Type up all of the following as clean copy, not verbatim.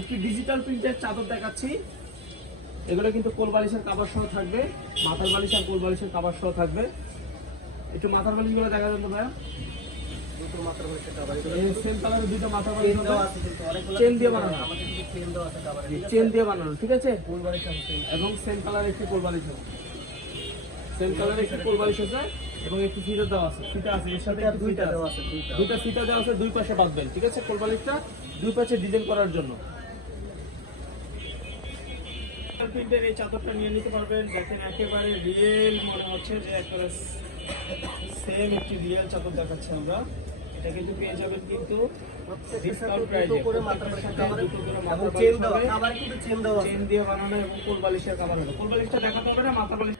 একটি ডিজিটাল প্রিন্টের চাদর দেখাচ্ছি। এগুলো কিন্তু কোল বালিশের কভার সহ থাকবে, মাথার বালিশ আর কোল বালিশের কভার সহ থাকবে। একটু মাথার বালিশগুলো দেখা যাবে ভাইয়া। দুটো মাথার বালিশের কভার, এই সেম কালারের দুটো মাথার বালিশ দেওয়া আছে কিন্তু অনেকগুলো চেন দিয়ে বানানো, আমাদের কিন্তু চেন দেওয়া আছে কভারে, চেন দিয়ে বানানো, ঠিক আছে। কোল বালিশ আছে এবং সেম কালার একটি কোল বালিশ আছে, সেম কালারের একটি কোল বালিশ আছে এবং একটি ফিতা দেওয়া আছে, ফিতা আছে এর সাথে একটি দুইটা ফিতা দেওয়া আছে, আছে, দুটো ফিতা দেওয়া আছে দুই পাশে বাঁধবেন, ঠিক আছে। কোল বালিশটা দুই পাশে ডিজাইন করার জন্য। প্রিন্টের এই চাদরটা নিয়ে নিতে পারবেন। দেখেন একেবারে রিয়েল মনে হচ্ছে যে একেবারে সেম একটি রিয়েল চাদর দেখাচ্ছি আমরা। এটা কিন্তু পেয়ে যাবেন কিন্তু ডিসকাউন্ট প্রাইসে করে মাথার বালিশের কভারে, দুটো করে এবং মাথার চেন বালিশ দেওয়া, হবে, কভারে কিন্তু চেন দেওয়া আছে। চেন দিয়ে বানানো এবং কোল বালিশের কভার হবে। কোল বালিশটা দেখাতে হবে না, মাথার বালিশ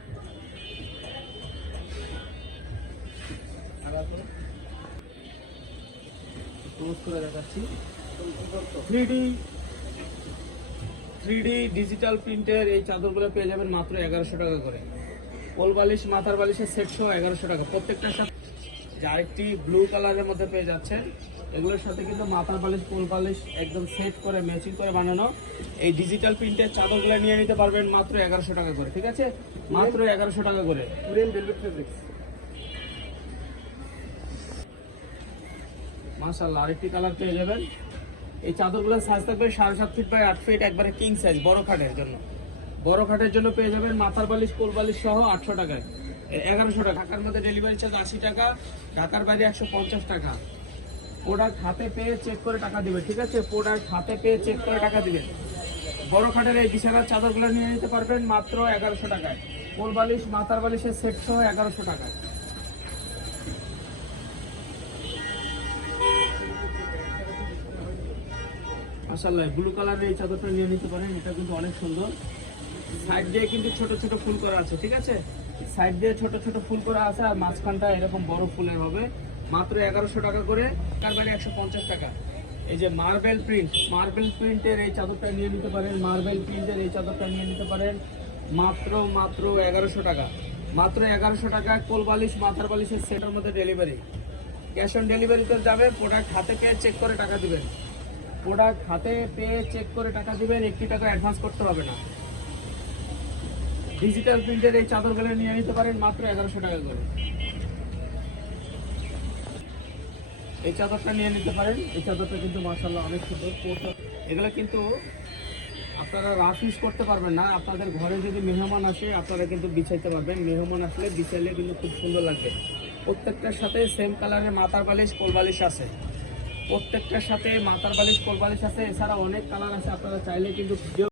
ক্লোজ করে দেখাচ্ছি। 3D ডিজিটাল প্রিন্টের এই চাদরগুলো পেয়ে যাবেন মাত্র 1100 টাকা করে। কোল বালিশ মাথার বালিশের সেট সহ 1100 টাকা প্রত্যেকটার সাথে। যে আরেকটি ব্লু কালারের মধ্যে পেয়ে যাচ্ছেন, এগুলোর সাথে কিন্তু মাথার বালিশ কোল বালিশ একদম সেট করে ম্যাচিং করে বানানো এই ডিজিটাল প্রিন্টের চাদরগুলো নিয়ে নিতে পারবেন মাত্র 1100 টাকা করে, ঠিক আছে। মাত্র 1100 টাকা করে। পুরেন ভেলভেট ফেব্রিক্স, মাশাআল্লাহ আরেকটি কালার পেয়ে যাবেন। এই চাদরগুলোর সাইজ থাকবে 7.5 ফিট বাই 8 ফিট, একবারে কিং সাইজ, বড় খাটের জন্য। বড় খাটের জন্য পেয়ে যাবেন মাথার বালিশ কোল বালিশ সহ 800 টাকায়, 1100 টাকা। ঢাকার মধ্যে ডেলিভারি চার্জ 80 টাকা, ঢাকার বাইরে 150 টাকা। প্রোডাক্ট হাতে পেয়ে চেক করে টাকা দিবেন, ঠিক আছে। প্রোডাক্ট হাতে পেয়ে চেক করে টাকা দিবেন। বড় খাটের এই বিছানার চাদরগুলো নিয়ে নিতে পারবেন মাত্র 1100 টাকায়। কোল বালিশ মাথার বালিশের সেট সহ 1100 টাকায়। মাশাআল্লাহ ব্লু কালারের এই চাদরটা নিয়ে নিতে পারেন, এটা কিন্তু অনেক সুন্দর। সাইড দিয়ে কিন্তু ছোট ছোট ফুল করা আছে, ঠিক আছে। সাইড দিয়ে ছোট ছোট ফুল করা আছে আর মাঝখানটা এরকম বড় ফুলের হবে। মাত্র 1100 টাকা করে, তার মানে 150 টাকা। এই যে মার্বেল প্রিন্টের এই চাদরটা নিয়ে নিতে পারেন, মার্বেল প্রিন্টের এই চাদরটা নিয়ে নিতে পারেন মাত্র 1100 টাকা। মাত্র 1100 টাকা। কোল বালিশ মাথার বালিশের সেটের মধ্যে ডেলিভারি, ক্যাশ অন ডেলিভারিতে যাবে। প্রোডাক্ট হাতে পেয়ে চেক করে টাকা দিবেন, প্রোডাক্ট হাতে পেয়ে চেক করে টাকা দিবেন, 1 টাকা অ্যাডভান্স করতে হবে না। ডিজিটাল প্রিন্টের এই চাদরগুলো নিয়ে নিতে পারেন মাত্র 1100 টাকা করে। এই চাদরটা নিয়ে নিতে পারেন, এই চাদরটা কিন্তু মাশাআল্লাহ অনেক সুন্দর। এগুলো কিন্তু আপনারা রাফ ইউজ করতে পারবেন না, আপনাদের ঘরে যদি মেহমান আসে আপনারা কিন্তু বিছাইতে পারবেন। মেহমান আসলে বিছাইলে কিন্তু খুব সুন্দর লাগবে। প্রত্যেকটার সাথে সেম কালারের মাথার বালিশ কোল বালিশ আছে, প্রত্যেকটার সাথে মাথার বালিশ কোল বালিশ আছে। এছাড়া অনেক কালার আছে, আপনারা চাইলে কিন্তু